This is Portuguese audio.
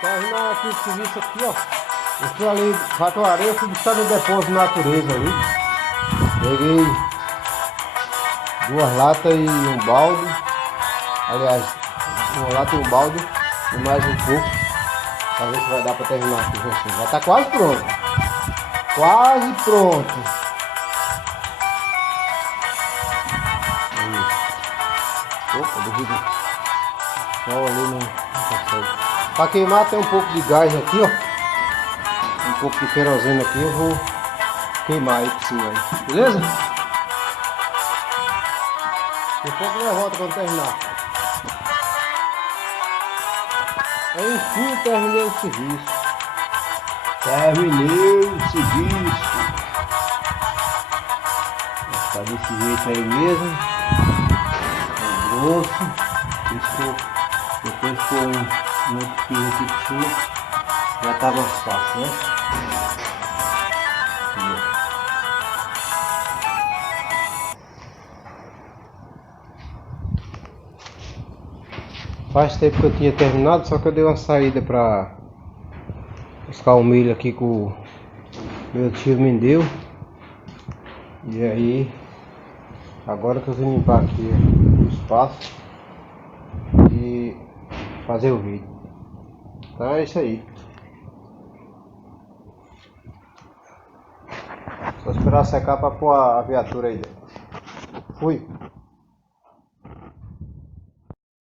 Terminar aqui o serviço aqui, ó. Eu fui ali, bateu areia, eu fui buscar no depósito de natureza ali. Peguei 2 latas e um balde. Aliás, 1 lata e um balde e mais um pouco. Pra ver se vai dar pra terminar aqui com vocês. Já tá quase pronto. Quase pronto. Opa, duvido. Só ali não consegue. Para queimar tem um pouco de gás aqui, ó. Um pouco de querosene aqui, eu vou queimar aí por cima aí. Beleza? Daqui a pouco eu volto quando terminar. Enfim, eu terminei o serviço. Terminei o serviço. Tá desse jeito aí mesmo. Grosso. Depois foi um outro piso aqui por cima. Já tá mais fácil, né? Faz tempo que eu tinha terminado, só que eu dei uma saída pra buscar o milho aqui que o meu tio me deu. E aí, agora que eu vim limpar aqui o espaço e fazer o vídeo. Então é isso aí. Só esperar secar para pôr a viatura aí dentro. Fui.